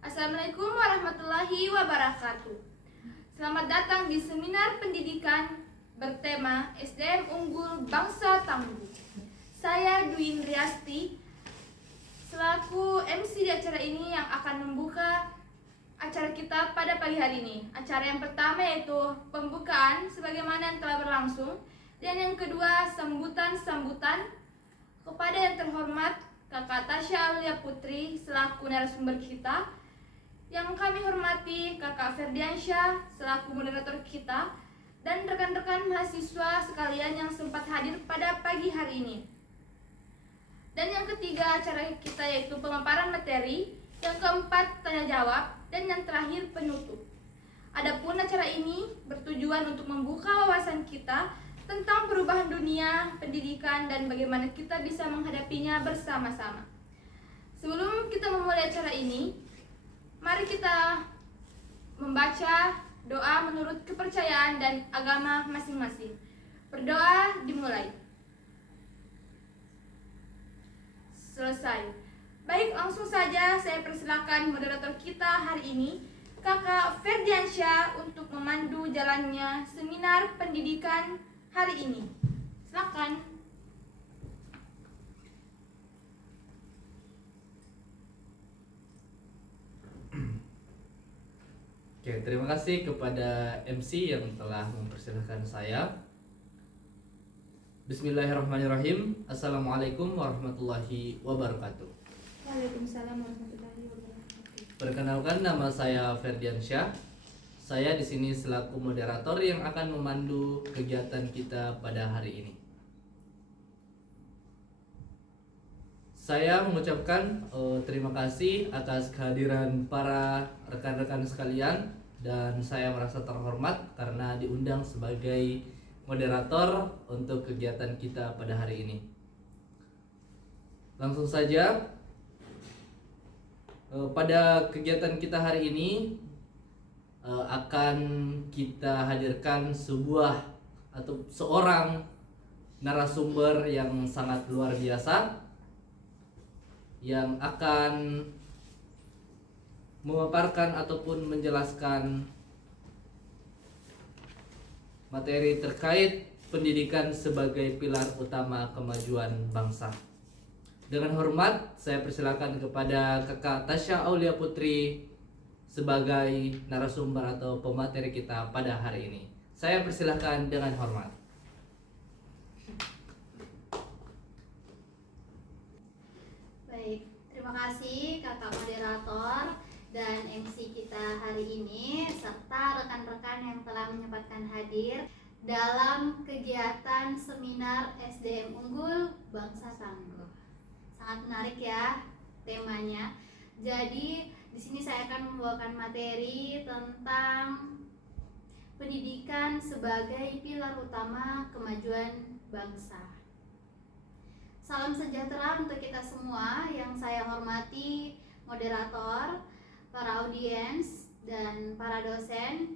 Assalamualaikum warahmatullahi wabarakatuh. Selamat datang di seminar pendidikan bertema SDM Unggul Bangsa Tangguh. Saya Dwi Indriasti, selaku MC di acara ini yang akan membuka acara kita pada pagi hari ini. Acara yang pertama yaitu pembukaan sebagaimana yang telah berlangsung, dan yang kedua sambutan-sambutan kepada yang terhormat Kakak Tasya Aulia Putri selaku narasumber kita, yang kami hormati Kakak Ferdiansyah selaku moderator kita, dan rekan-rekan mahasiswa sekalian yang sempat hadir pada pagi hari ini. Dan yang ketiga acara kita yaitu pemaparan materi, yang keempat tanya jawab, dan yang terakhir penutup. Adapun acara ini bertujuan untuk membuka wawasan kita tentang perubahan dunia, pendidikan, dan bagaimana kita bisa menghadapinya bersama-sama. Sebelum kita memulai acara ini, mari kita membaca doa menurut kepercayaan dan agama masing-masing. Berdoa dimulai. Selesai. Baik, langsung saja saya persilakan moderator kita hari ini, Kakak Ferdiansyah, untuk memandu jalannya seminar pendidikan hari ini. Silakan. Oke, terima kasih kepada MC yang telah mempersilahkan saya. Bismillahirrahmanirrahim. Assalamualaikum warahmatullahi wabarakatuh. Waalaikumsalam warahmatullahi wabarakatuh. Perkenalkan, nama saya Ferdiansyah. Saya di sini selaku moderator yang akan memandu kegiatan kita pada hari ini. Saya mengucapkan terima kasih atas kehadiran para rekan-rekan sekalian, dan saya merasa terhormat karena diundang sebagai moderator untuk kegiatan kita pada hari ini. Langsung saja, pada kegiatan kita hari ini akan kita hadirkan seorang narasumber yang sangat luar biasa, yang akan memaparkan ataupun menjelaskan materi terkait pendidikan sebagai pilar utama kemajuan bangsa. Dengan hormat, saya persilakan kepada Kakak Tasya Aulia Putri sebagai narasumber atau pemateri kita pada hari ini. Saya persilakan dengan hormat. Baik, terima kasih Kakak moderator dan MC kita hari ini, serta rekan-rekan yang telah menyempatkan hadir dalam kegiatan seminar SDM Unggul Bangsa Tangguh. Sangat menarik ya temanya. Jadi di sini saya akan membawakan materi tentang pendidikan sebagai pilar utama kemajuan bangsa. Salam sejahtera untuk kita semua yang saya hormati moderator, para audiens, dan para dosen,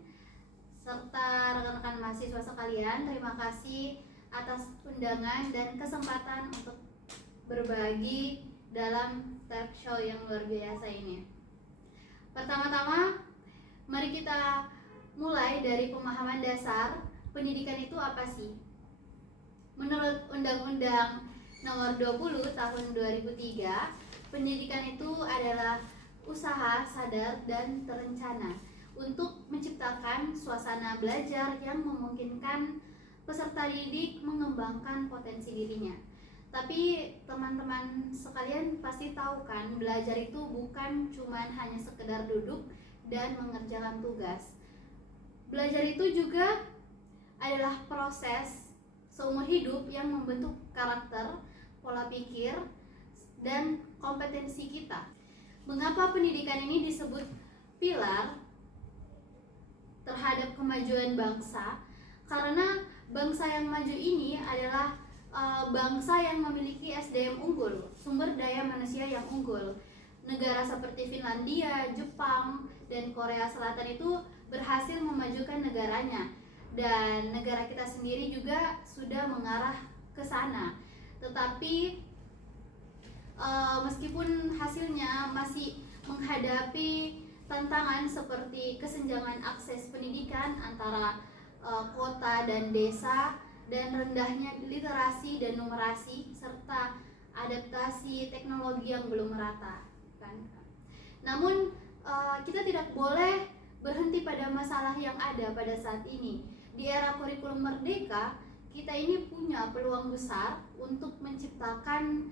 serta rekan-rekan mahasiswa sekalian. Terima kasih atas undangan dan kesempatan untuk berbagi dalam talk show yang luar biasa ini. Pertama-tama, mari kita mulai dari pemahaman dasar pendidikan itu apa sih? Menurut Undang-Undang Nomor 20 Tahun 2003, pendidikan itu adalah usaha sadar dan terencana untuk menciptakan suasana belajar yang memungkinkan peserta didik mengembangkan potensi dirinya. Tapi teman-teman sekalian pasti tahu kan, belajar itu bukan cuma hanya sekedar duduk dan mengerjakan tugas. Belajar itu juga adalah proses seumur hidup yang membentuk karakter, pola pikir, dan kompetensi kita. Mengapa pendidikan ini disebut pilar terhadap kemajuan bangsa? Karena bangsa yang maju ini adalah bangsa yang memiliki SDM unggul, sumber daya manusia yang unggul. Negara seperti Finlandia, Jepang, dan Korea Selatan itu berhasil memajukan negaranya, dan negara kita sendiri juga sudah mengarah ke sana. Tetapi meskipun hasilnya masih menghadapi tantangan seperti kesenjangan akses pendidikan antara kota dan desa, dan rendahnya literasi dan numerasi, serta adaptasi teknologi yang belum merata, kan? Namun kita tidak boleh berhenti pada masalah yang ada pada saat ini. Di era kurikulum merdeka, kita ini punya peluang besar untuk menciptakan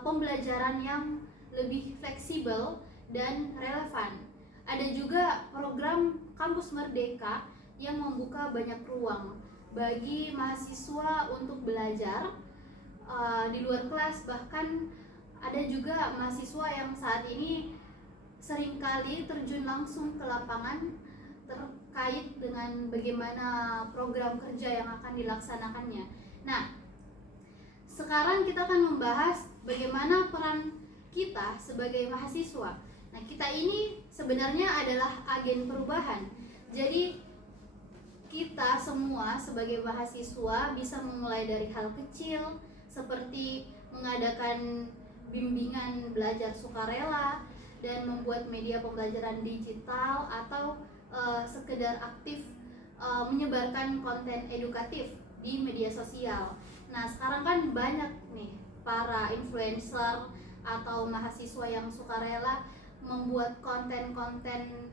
pembelajaran yang lebih fleksibel dan relevan. Ada juga program Kampus Merdeka yang membuka banyak ruang bagi mahasiswa untuk belajar di luar kelas. Bahkan ada juga mahasiswa yang saat ini seringkali terjun langsung ke lapangan terkait dengan bagaimana program kerja yang akan dilaksanakannya. Nah, sekarang kita akan membahas bagaimana peran kita sebagai mahasiswa. Nah, kita ini sebenarnya adalah agen perubahan. Jadi kita semua sebagai mahasiswa bisa memulai dari hal kecil seperti mengadakan bimbingan belajar sukarela dan membuat media pembelajaran digital, atau sekedar aktif menyebarkan konten edukatif di media sosial. Nah, sekarang kan banyak nih para influencer atau mahasiswa yang sukarela membuat konten-konten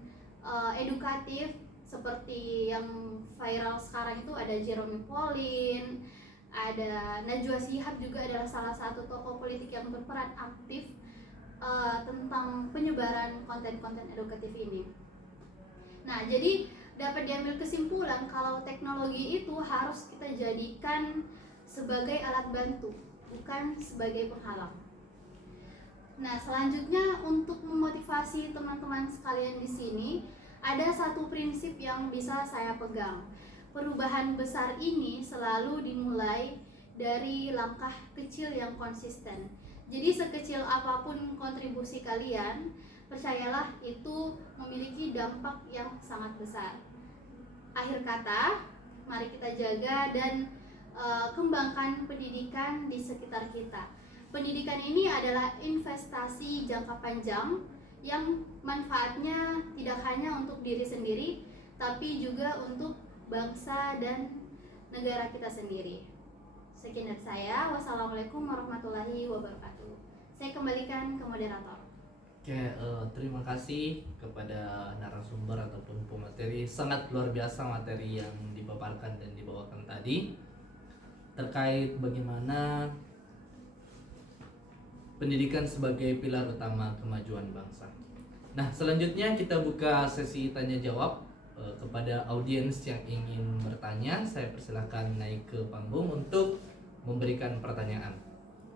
edukatif, seperti yang viral sekarang itu ada Jerome Pauline, ada Najwa Shihab juga adalah salah satu tokoh politik yang berperan aktif tentang penyebaran konten-konten edukatif ini. Nah, jadi dapat diambil kesimpulan kalau teknologi itu harus kita jadikan sebagai alat bantu, bukan sebagai penghalang. Nah, selanjutnya untuk memotivasi teman-teman sekalian di sini, ada satu prinsip yang bisa saya pegang. Perubahan besar ini selalu dimulai dari langkah kecil yang konsisten. Jadi sekecil apapun kontribusi kalian, percayalah itu memiliki dampak yang sangat besar. Akhir kata, mari kita jaga dan kembangkan pendidikan di sekitar kita. Pendidikan ini adalah investasi jangka panjang yang manfaatnya tidak hanya untuk diri sendiri, tapi juga untuk bangsa dan negara kita sendiri. Sekian dari saya. Wassalamualaikum warahmatullahi wabarakatuh. Saya kembalikan ke moderator. Oke, terima kasih kepada narasumber ataupun pemateri. Sangat luar biasa materi yang dipaparkan dan dibawakan tadi terkait bagaimana pendidikan sebagai pilar utama kemajuan bangsa. Nah, selanjutnya kita buka sesi tanya jawab kepada audiens yang ingin bertanya. Saya persilahkan naik ke panggung untuk memberikan pertanyaan.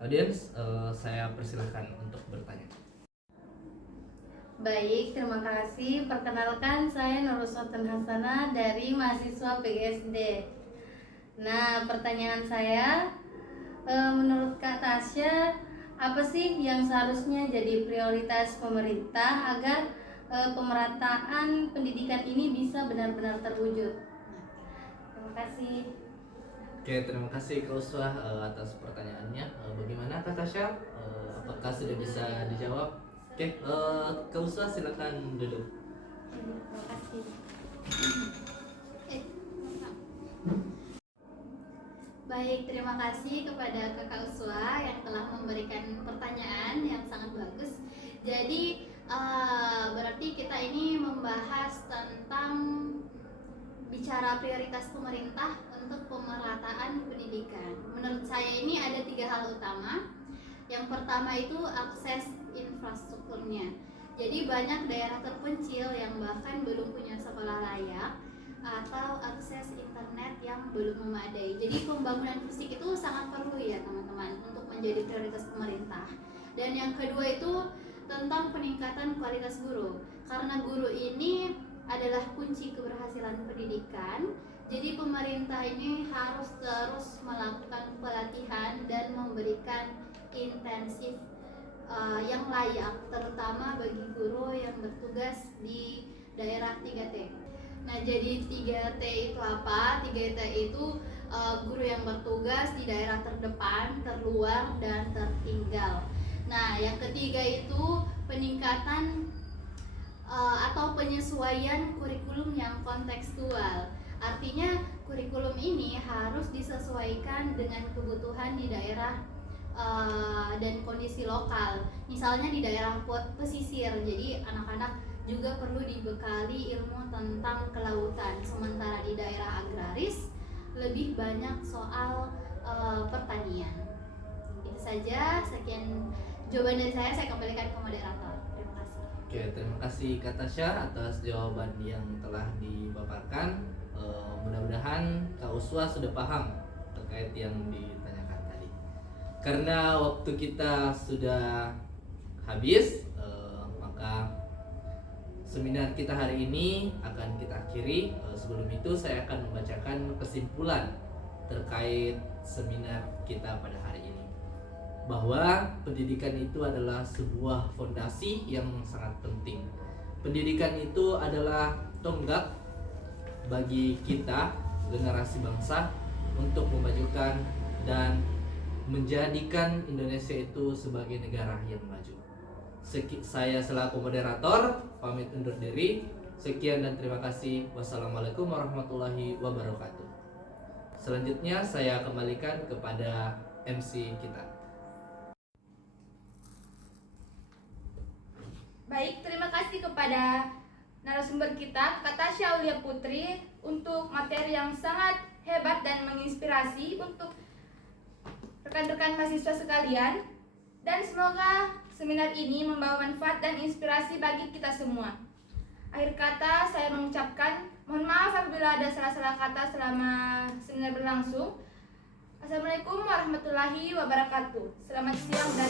Audiens, saya persilahkan untuk bertanya. Baik, terima kasih. Perkenalkan, saya Nurusatun Hasanah dari mahasiswa BSD. Nah, pertanyaan saya, menurut Kak Tasya, apa sih yang seharusnya jadi prioritas pemerintah agar pemerataan pendidikan ini bisa benar-benar terwujud? Terima kasih. Oke, terima kasih Kak Uswah atas pertanyaannya. Bagaimana Kak Tasya? Apakah sudah bisa dijawab? Oke, Kak Uswah silakan duduk. Terima kasih. Baik, terima kasih kepada Kakak Uswa yang telah memberikan pertanyaan yang sangat bagus. Jadi berarti kita ini membahas tentang bicara prioritas pemerintah untuk pemerataan pendidikan. Menurut saya ini ada 3 hal utama. Yang pertama itu akses infrastrukturnya. Jadi banyak daerah terpencil yang bahkan belum punya sekolah layak atau akses internet yang belum memadai. Jadi pembangunan fisik itu sangat perlu ya teman-teman untuk menjadi prioritas pemerintah. Dan yang kedua itu tentang peningkatan kualitas guru. Karena guru ini adalah kunci keberhasilan pendidikan. Jadi pemerintah ini harus terus melakukan pelatihan dan memberikan intensif yang layak, terutama bagi guru yang bertugas di daerah 3T. Nah, jadi 3T itu apa? 3T itu guru yang bertugas di daerah terdepan, terluar, dan tertinggal. Nah, yang ketiga itu peningkatan atau penyesuaian kurikulum yang kontekstual. Artinya kurikulum ini harus disesuaikan dengan kebutuhan di daerah dan kondisi lokal. Misalnya di daerah pesisir, jadi anak-anak juga perlu dibekali ilmu tentang kelautan. Sementara di daerah agraris lebih banyak soal pertanian. Itu saja, sekian jawaban dari saya kembalikan ke moderator. Terima kasih. Oke, terima kasih Kak Tasya atas jawaban yang telah dipaparkan. Mudah-mudahan Kak Uswa sudah paham terkait yang ditanyakan tadi. Karena waktu kita sudah habis, maka seminar kita hari ini akan kita akhiri. Sebelum itu saya akan membacakan kesimpulan terkait seminar kita pada hari ini, bahwa pendidikan itu adalah sebuah fondasi yang sangat penting. Pendidikan itu adalah tonggak bagi kita generasi bangsa untuk memajukan dan menjadikan Indonesia itu sebagai negara yang maju. Saya selaku moderator pamit undur diri. Sekian dan terima kasih. Wassalamualaikum warahmatullahi wabarakatuh. Selanjutnya saya kembalikan kepada MC kita. Baik, terima kasih kepada narasumber kita, Kak Tasya Aulia Putri, untuk materi yang sangat hebat dan menginspirasi untuk rekan-rekan mahasiswa sekalian. Dan semoga seminar ini membawa manfaat dan inspirasi bagi kita semua. Akhir kata, saya mengucapkan mohon maaf apabila ada salah-salah kata selama seminar berlangsung. Assalamualaikum warahmatullahi wabarakatuh. Selamat siang dan